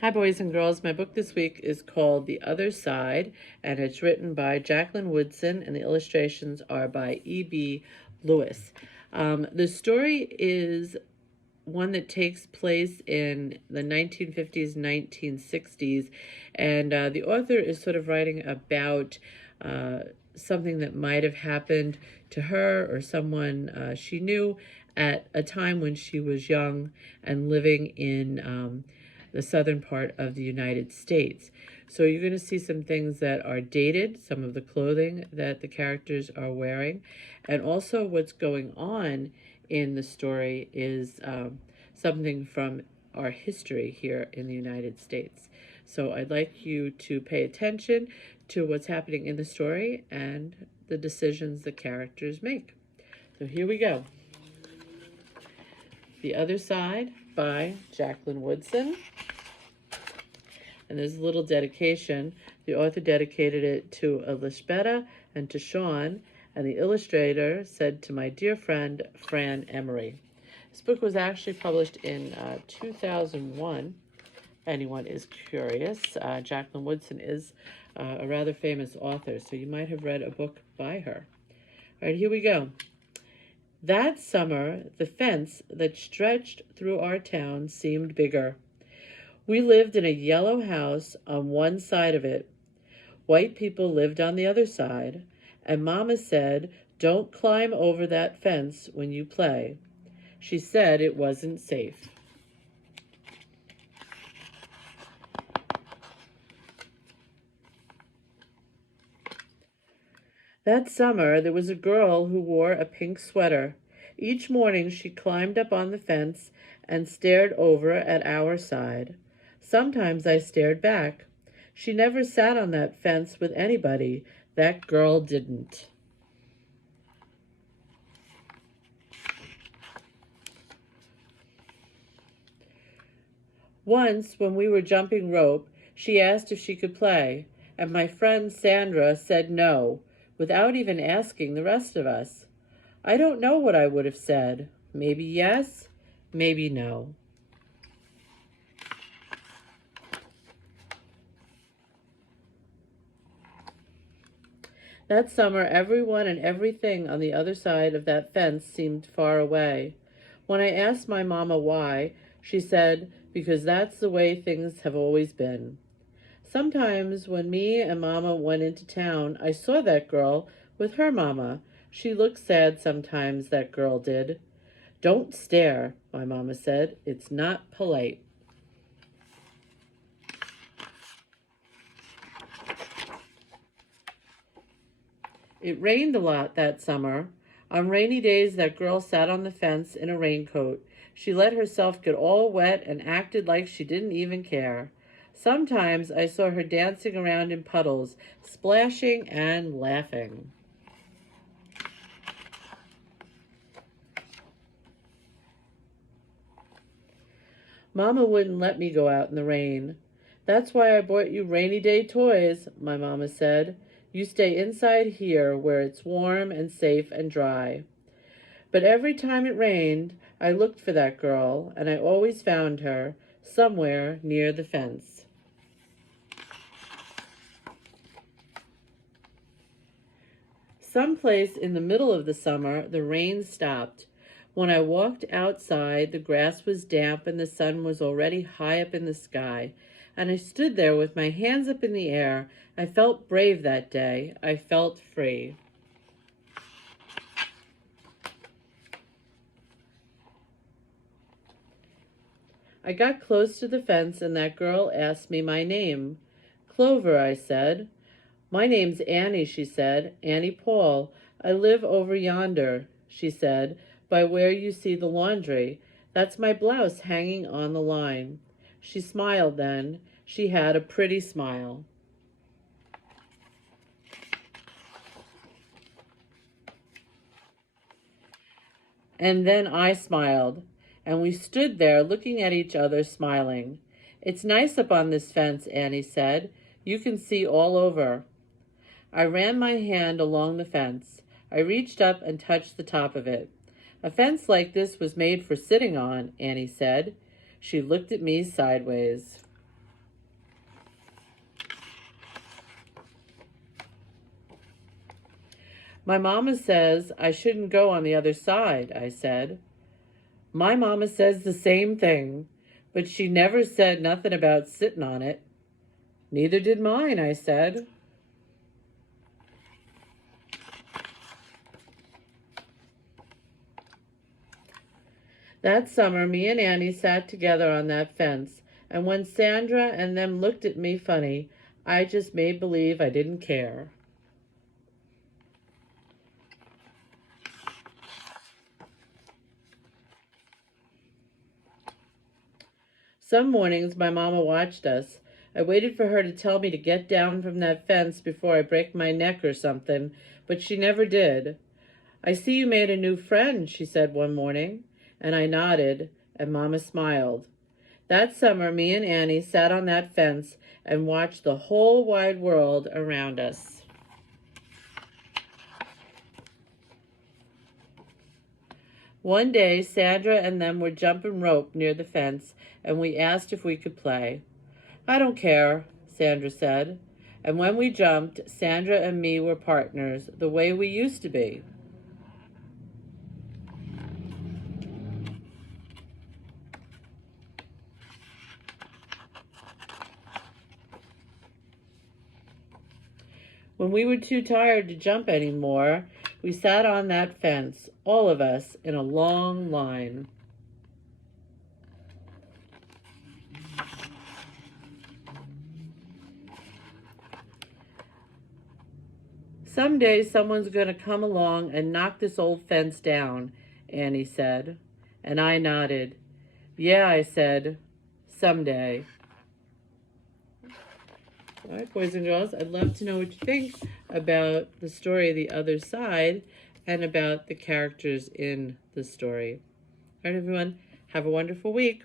Hi, boys and girls. My book this week is called The Other Side, and it's written by Jacqueline Woodson, and the illustrations are by E.B. Lewis. The story is one that takes place in the 1950s, 1960s, and the author is sort of writing about something that might have happened to her or someone she knew at a time when she was young and living in the southern part of the United States. So you're going to see some things that are dated, some of the clothing that the characters are wearing, and also what's going on in the story is something from our history here in the United States. So I'd like you to pay attention to what's happening in the story and the decisions the characters make. So here we go. The Other Side by Jacqueline Woodson. And there's a little dedication. The author dedicated it to Elishbetta and to Sean, and the illustrator said, "To my dear friend, Fran Emery." This book was actually published in 2001. Anyone is curious. Jacqueline Woodson is a rather famous author, so you might have read a book by her. All right, here we go. That summer, the fence that stretched through our town seemed bigger. We lived in a yellow house on one side of it. White people lived on the other side, and Mama said, "Don't climb over that fence when you play." She said it wasn't safe. That summer, there was a girl who wore a pink sweater. Each morning, she climbed up on the fence and stared over at our side. Sometimes I stared back. She never sat on that fence with anybody. That girl didn't. Once, when we were jumping rope, she asked if she could play, and my friend Sandra said no, without even asking the rest of us. I don't know what I would have said. Maybe yes, maybe no. That summer, everyone and everything on the other side of that fence seemed far away. When I asked my mama why, she said, "Because that's the way things have always been." Sometimes when me and Mama went into town, I saw that girl with her mama. She looked sad sometimes, that girl did. "Don't stare," my mama said. "It's not polite." It rained a lot that summer. On rainy days, that girl sat on the fence in a raincoat. She let herself get all wet and acted like she didn't even care. Sometimes I saw her dancing around in puddles, splashing and laughing. Mama wouldn't let me go out in the rain. "That's why I bought you rainy day toys," my mama said. "You stay inside here where it's warm and safe and dry." But every time it rained, I looked for that girl, and I always found her somewhere near the fence. Someplace in the middle of the summer, the rain stopped. When I walked outside, the grass was damp and the sun was already high up in the sky. And I stood there with my hands up in the air. I felt brave that day. I felt free. I got close to the fence and that girl asked me my name. "Clover," I said. "My name's Annie," she said. "Annie Paul. I live over yonder," she said, "by where you see the laundry. That's my blouse hanging on the line." She smiled then. She had a pretty smile. And then I smiled, and we stood there looking at each other, smiling. "It's nice up on this fence," Annie said. "You can see all over." I ran my hand along the fence. I reached up and touched the top of it. "A fence like this was made for sitting on," Annie said. She looked at me sideways. My mama says I shouldn't go on the other side, I said. My mama says the same thing, but she never said nothing about sitting on it. Neither did mine, I said. That summer, me and Annie sat together on that fence, and when Sandra and them looked at me funny, I just made believe I didn't care. Some mornings my mama watched us. I waited for her to tell me to get down from that fence before I break my neck or something, but she never did. I see you made a new friend, she said one morning, and I nodded, and Mama smiled. That summer, me and Annie sat on that fence and watched the whole wide world around us. One day, Sandra and them were jumping rope near the fence, and we asked if we could play. I don't care, Sandra said. And when we jumped, Sandra and me were partners, the way we used to be. When we were too tired to jump anymore, we sat on that fence, all of us, in a long line. Someday someone's going to come along and knock this old fence down, Annie said. And I nodded. Yeah, I said, someday. All right, boys and girls, I'd love to know what you think about the story The Other Side and about the characters in the story. All right, everyone, have a wonderful week.